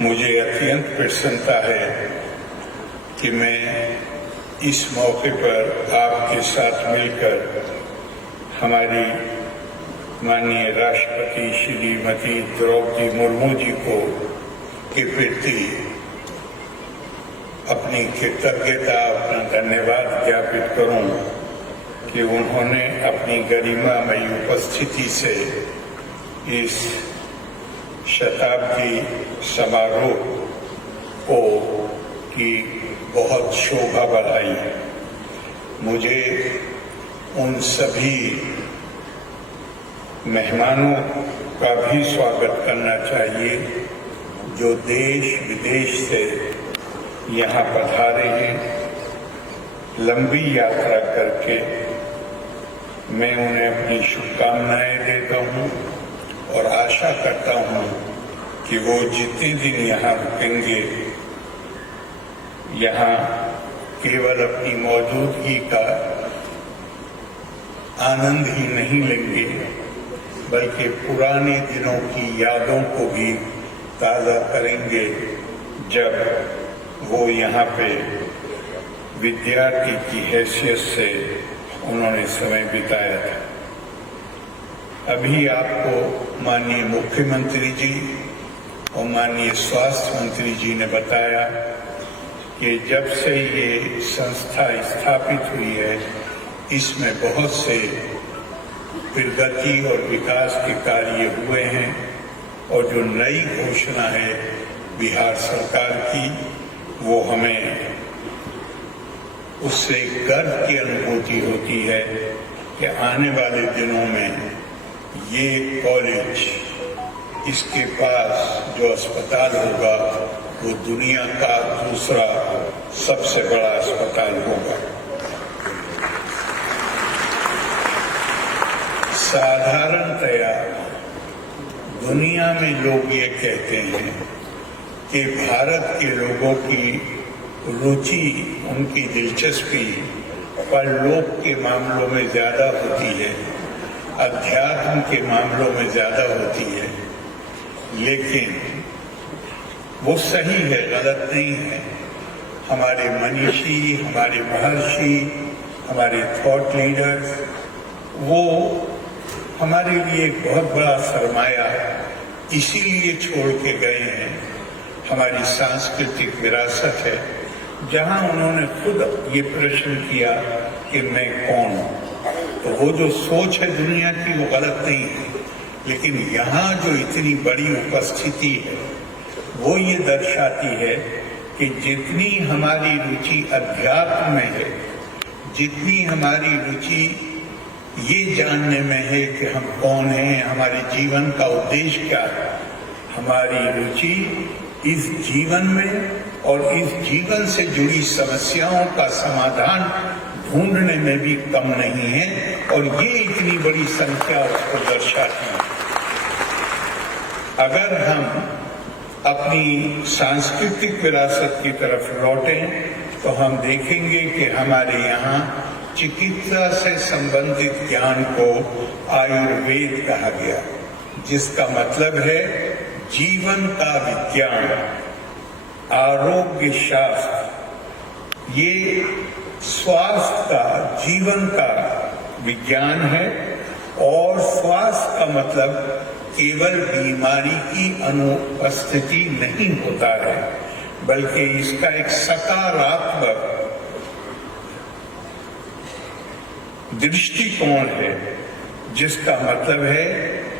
मुझे अत्यंत प्रसन्नता है कि मैं इस मौके पर आपके साथ मिलकर हमारी माननीय राष्ट्रपति श्रीमती द्रौपदी मुर्मू जी को के प्रति अपनी कृतज्ञता, अपना धन्यवाद ज्ञापित करूं कि उन्होंने अपनी गरिमामयी उपस्थिति से इस शताब्दी समारोह को की बहुत शोभा बढ़ाई। मुझे उन सभी मेहमानों का भी स्वागत करना चाहिए जो देश विदेश से यहाँ पधारे हैं लंबी यात्रा करके। मैं उन्हें अपनी शुभकामनाएं देता हूँ और आशा करता हूँ कि वो जितने दिन यहाँ रुकेंगे यहाँ केवल अपनी मौजूदगी का आनंद ही नहीं लेंगे बल्कि पुराने दिनों की यादों को भी ताज़ा करेंगे जब वो यहाँ पे विद्यार्थी की हैसियत से उन्होंने समय बिताया था। अभी आपको माननीय मुख्यमंत्री जी और माननीय स्वास्थ्य मंत्री जी ने बताया कि जब से ये संस्था स्थापित हुई है इसमें बहुत से प्रगति और विकास के कार्य हुए हैं और जो नई घोषणा है बिहार सरकार की वो हमें उससे गर्व की अनुभूति होती है कि आने वाले दिनों में ये कॉलेज इसके पास जो अस्पताल होगा वो दुनिया का दूसरा सबसे बड़ा अस्पताल होगा। साधारणतया दुनिया में लोग ये कहते हैं कि भारत के लोगों की रुचि, उनकी दिलचस्पी परलोक के मामलों में ज्यादा होती है, अध्यात्म के मामलों में ज्यादा होती है। लेकिन वो सही है, गलत नहीं है। हमारे मनीषी, हमारे महर्षि, हमारे थॉट लीडर्स वो हमारे लिए एक बहुत बड़ा सरमाया इसीलिए छोड़ के गए हैं। हमारी सांस्कृतिक विरासत है जहां उन्होंने खुद ये प्रश्न किया कि मैं कौन हूं। तो वो जो सोच है दुनिया की वो गलत नहीं है, लेकिन यहाँ जो इतनी बड़ी उपस्थिति है वो ये दर्शाती है कि जितनी हमारी रुचि अध्यात्म में है, जितनी हमारी रुचि ये जानने में है कि हम कौन हैं, हमारे जीवन का उद्देश्य क्या है, हमारी रुचि इस जीवन में और इस जीवन से जुड़ी समस्याओं का समाधान ढूंढने में भी कम नहीं है और ये इतनी बड़ी संख्या उसको दर्शाती है। अगर हम अपनी सांस्कृतिक विरासत की तरफ लौटें तो हम देखेंगे कि हमारे यहाँ चिकित्सा से संबंधित ज्ञान को आयुर्वेद कहा गया, जिसका मतलब है जीवन का विज्ञान, आरोग्य शास्त्र। ये स्वास्थ्य का, जीवन का विज्ञान है और स्वास्थ्य का मतलब केवल बीमारी की अनुपस्थिति नहीं होता है बल्कि इसका एक सकारात्मक दृष्टिकोण है, जिसका मतलब है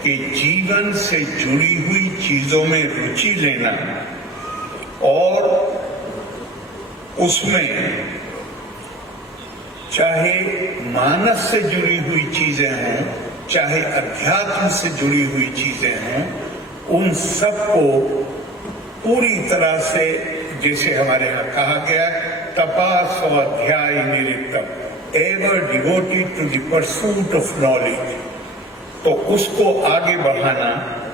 कि जीवन से जुड़ी हुई चीजों में रुचि लेना और उसमें चाहे मानस से जुड़ी हुई चीजें हों, चाहे अध्यात्म से जुड़ी हुई चीजें हों, उन सबको पूरी तरह से, जैसे हमारे यहाँ कहा गया, तपा स्वाध्याय निरितम, ever devoted to the pursuit of knowledge, तो उसको आगे बढ़ाना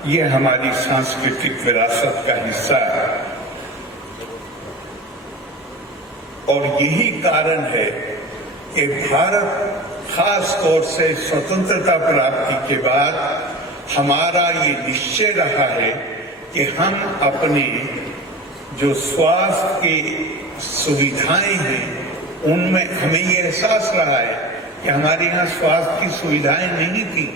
ये हमारी सांस्कृतिक विरासत का हिस्सा है। और यही कारण है कि भारत खास तौर से स्वतंत्रता प्राप्ति के बाद हमारा ये निश्चय रहा है कि हम अपने जो स्वास्थ्य की सुविधाएं हैं उनमें हमें ये एहसास रहा है कि हमारे यहाँ स्वास्थ्य की सुविधाएं नहीं थी,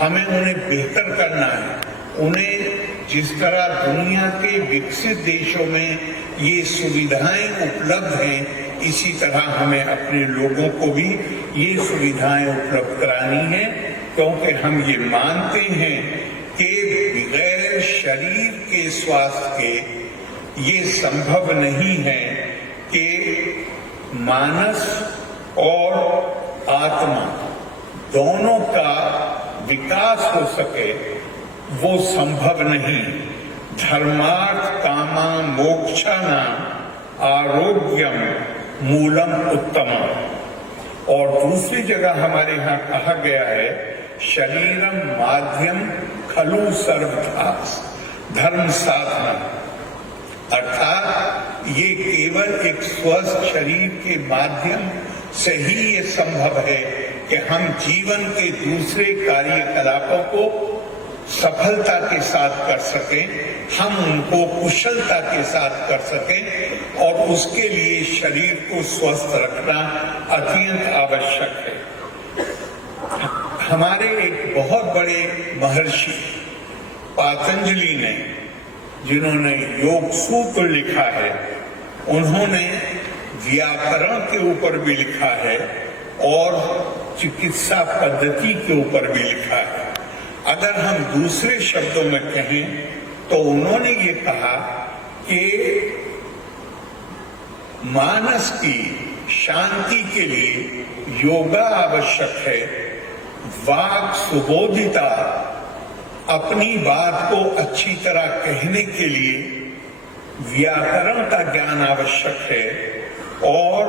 हमें उन्हें बेहतर करना है। उन्हें जिस तरह दुनिया के विकसित देशों में ये सुविधाएं उपलब्ध हैं, इसी तरह हमें अपने लोगों को भी ये सुविधाएं उपलब्ध करानी है, क्योंकि हम ये मानते हैं कि बगैर शरीर के स्वास्थ्य के ये संभव नहीं है कि मानस और आत्मा दोनों का विकास हो सके, वो संभव नहीं। धर्मार्थ कामा मोक्षाणाम आरोग्यम मूलम उत्तमम। और दूसरी जगह हमारे यहाँ कहा गया है शरीरम माध्यम खलु सर्वथास धर्म साधना, अर्थात ये केवल एक स्वस्थ शरीर के माध्यम से ही ये संभव है कि हम जीवन के दूसरे कार्यकलापों को सफलता के साथ कर सकें, हम उनको कुशलता के साथ कर सकें, और उसके लिए शरीर को स्वस्थ रखना अत्यंत आवश्यक है। हमारे एक बहुत बड़े महर्षि पातंजलि ने, जिन्होंने योग सूत्र लिखा है, उन्होंने व्याकरण के ऊपर भी लिखा है और चिकित्सा पद्धति के ऊपर भी लिखा है। अगर हम दूसरे शब्दों में कहें तो उन्होंने ये कहा कि मानस की शांति के लिए योगा आवश्यक है, वाक सुबोधिता, अपनी बात को अच्छी तरह कहने के लिए व्याकरण का ज्ञान आवश्यक है, और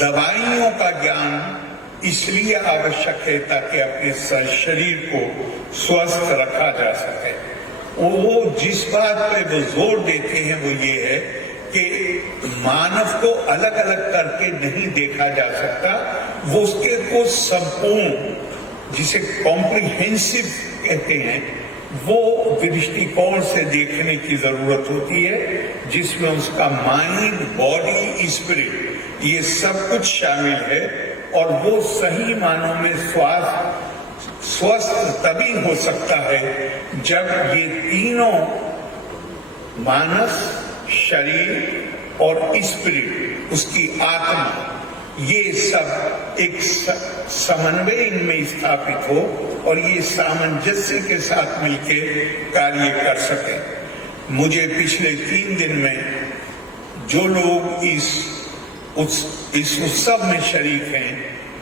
दवाइयों का ज्ञान इसलिए आवश्यक है ताकि अपने शरीर को स्वस्थ रखा जा सके। वो जिस बात पे वो जोर देते हैं वो ये है कि मानव को अलग अलग करके नहीं देखा जा सकता, वो उसके को संपूर्ण, जिसे कॉम्प्रिहेंसिव कहते हैं, वो दृष्टिकोण से देखने की जरूरत होती है, जिसमें उसका माइंड, बॉडी, स्पिरिट ये सब कुछ शामिल है, और वो सही मानों में स्वस्थ तभी हो सकता है जब ये तीनों मानस, शरीर और स्पिरिट, उसकी आत्मा, ये सब एक समन्वय इनमें स्थापित हो और ये सामंजस्य के साथ मिलकर कार्य कर सके। मुझे पिछले 3 दिन में जो लोग इस उत्सव में शरीक हैं,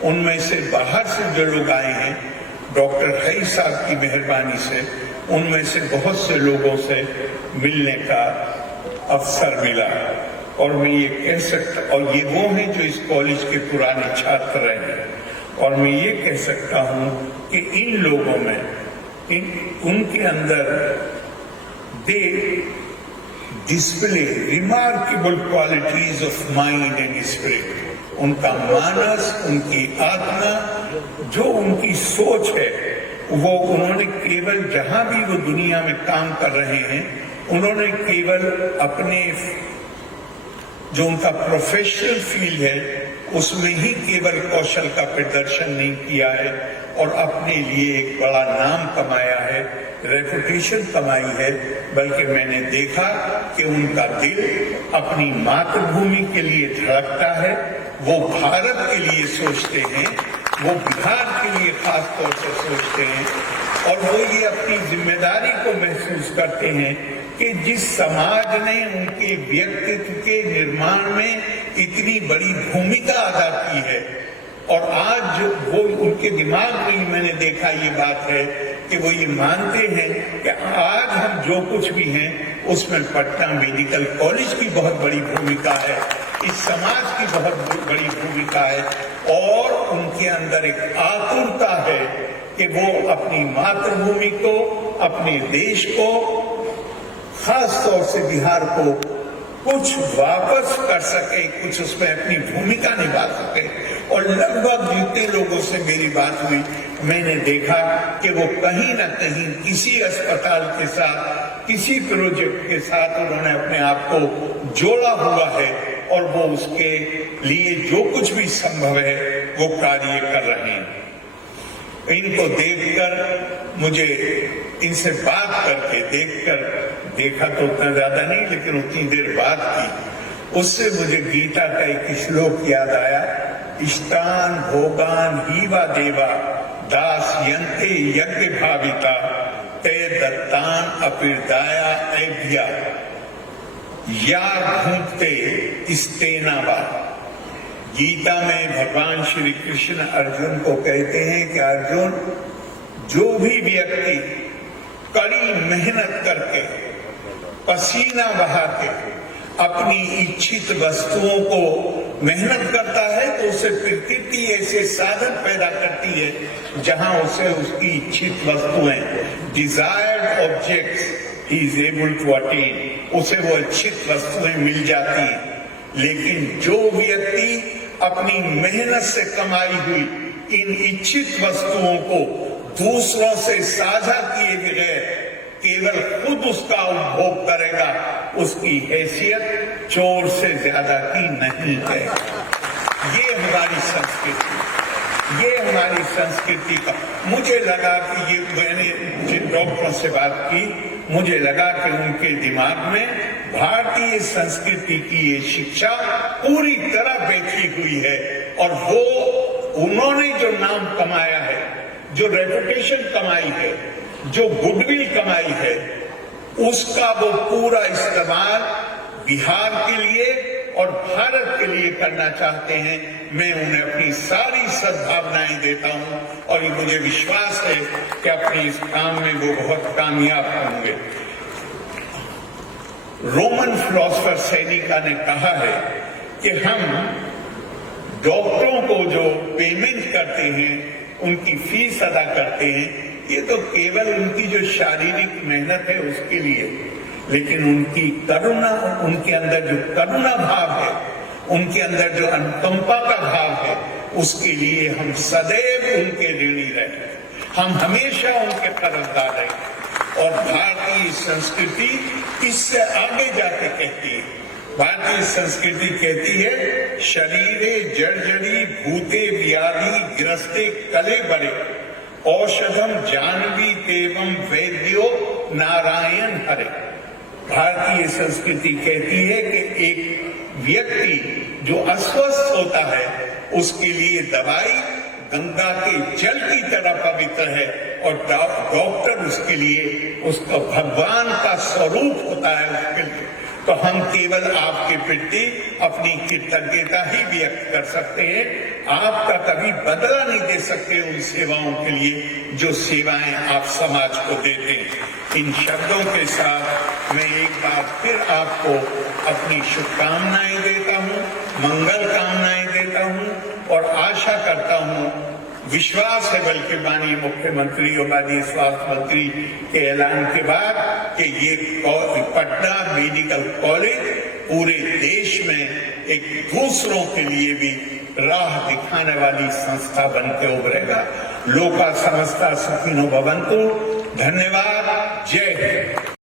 उनमें से बाहर से जो लोग आए हैं, डॉक्टर हई साहब की मेहरबानी से उनमें से बहुत से लोगों से मिलने का अवसर मिला, और मैं ये कह सकता, और ये वो हैं जो इस कॉलेज के पुराने छात्र रहे हैं, और मैं ये कह सकता हूं कि इन लोगों में उनके अंदर they display remarkable qualities of mind and spirit. उनका मानस, उनकी आत्मा, जो उनकी सोच है, वो उन्होंने केवल जहां भी वो दुनिया में काम कर रहे हैं, उन्होंने केवल अपने जो उनका प्रोफेशनल फील्ड है उसमें ही केवल कौशल का प्रदर्शन नहीं किया है और अपने लिए एक बड़ा नाम कमाया है, रेपुटेशन कमाई है, बल्कि मैंने देखा कि उनका दिल अपनी मातृभूमि के लिए धड़कता है, वो भारत के लिए सोचते हैं, वो बिहार के लिए खास तौर से सोचते हैं, और वो ये अपनी जिम्मेदारी को महसूस करते हैं कि जिस समाज ने उनके व्यक्तित्व के निर्माण में इतनी बड़ी भूमिका अदा की है, और आज जो वो उनके दिमाग में मैंने देखा ये बात है कि वो ये मानते हैं कि आज हम जो कुछ भी हैं उसमें पटना मेडिकल कॉलेज की बहुत बड़ी भूमिका है, इस समाज की बहुत बड़ी भूमिका है, और उनके अंदर एक आतुरता है कि वो अपनी मातृभूमि को, अपने देश को, खास तौर से बिहार को कुछ वापस कर सके, कुछ उसमें अपनी भूमिका निभा सके। और लगभग जितने लोगों से मेरी बात हुई मैंने देखा कि वो कहीं ना कहीं किसी अस्पताल के साथ, किसी प्रोजेक्ट के साथ उन्होंने अपने आप को जोड़ा हुआ है और वो उसके लिए जो कुछ भी संभव है वो कार्य कर रहे हैं। इनको देखकर मुझे, इनसे बात करके, देखा तो उतना ज्यादा नहीं लेकिन उतनी देर बात की, उससे मुझे गीता का एक श्लोक याद आया, इष्टान भोगान हीवा देवा दास यंते यज्ञ भाविता ते दत्तान अपिर्दाया ऐभ्या या भूते इस्तेनावा। गीता में भगवान श्री कृष्ण अर्जुन को कहते हैं कि अर्जुन, जो भी व्यक्ति कड़ी मेहनत करके, पसीना बहा के अपनी इच्छित वस्तुओं को मेहनत करता है तो उसे प्रकृति ऐसे साधन पैदा करती है जहां उसे उसकी इच्छित वस्तुएं, desired objects he is able to attain, उसे वो इच्छित वस्तुएं मिल जाती हैं। लेकिन जो व्यक्ति अपनी मेहनत से कमाई हुई इन इच्छित वस्तुओं को दूसरों से साझा किए बगैर केवल खुद उसका उपभोग करेगा, उसकी हैसियत चोर से ज्यादा की नहीं है। ये हमारी संस्कृति का मुझे लगा कि ये, मैंने जिन डॉक्टरों से बात की, मुझे लगा कि उनके दिमाग में भारतीय संस्कृति की ये शिक्षा पूरी तरह बैठी हुई है और वो उन्होंने जो नाम कमाया है, जो रेपुटेशन कमाई है, जो गुडविल कमाई है, उसका वो पूरा इस्तेमाल बिहार के लिए और भारत के लिए करना चाहते हैं। मैं उन्हें अपनी सारी सद्भावनाएं देता हूं और ये मुझे विश्वास है कि अपने इस काम में वो बहुत कामयाब होंगे। रोमन फिलोसोफर सेनेका ने कहा है कि हम डॉक्टरों को जो पेमेंट करते हैं, उनकी फीस अदा करते हैं, ये तो केवल उनकी जो शारीरिक मेहनत है उसके लिए, लेकिन उनकी करुणा, उनके अंदर जो करुणा भाव है, उनके अंदर जो अनुकंपा का भाव है, उसके लिए हम सदैव उनके ऋणी रहे, हम हमेशा उनके कर्जदार रहे। और भारतीय संस्कृति इससे आगे जाके कहती है, भारतीय संस्कृति कहती है, शरीरे जर्जरी भूते व्याधि ग्रस्ते कले बरे औषधम जानवी तेवम वैद्यो नारायण हरे। भारतीय संस्कृति कहती है कि एक व्यक्ति जो अस्वस्थ होता है उसके लिए दवाई गंगा के जल की तरह पवित्र है और डॉक्टर उसके लिए, उसका भगवान का स्वरूप होता है उसके लिए। तो हम केवल आपके प्रति अपनी कृतज्ञता ही व्यक्त कर सकते हैं, आपका कभी बदला नहीं दे सकते उन सेवाओं के लिए जो सेवाएं आप समाज को देते हैं। इन शब्दों के साथ मैं एक बार फिर आपको अपनी शुभकामनाएं देता हूं, मंगल कामनाएं देता हूं और आशा करता हूं, विश्वास है बल्कि माननीय मुख्यमंत्री और माननीय स्वास्थ्य मंत्री के ऐलान के बाद कि ये पटना मेडिकल कॉलेज पूरे देश में एक दूसरों के लिए भी राह दिखाने वाली संस्था बन के उभरेगा। लोका समस्ता सुखिनो भवन्तु। धन्यवाद। जय हिंद।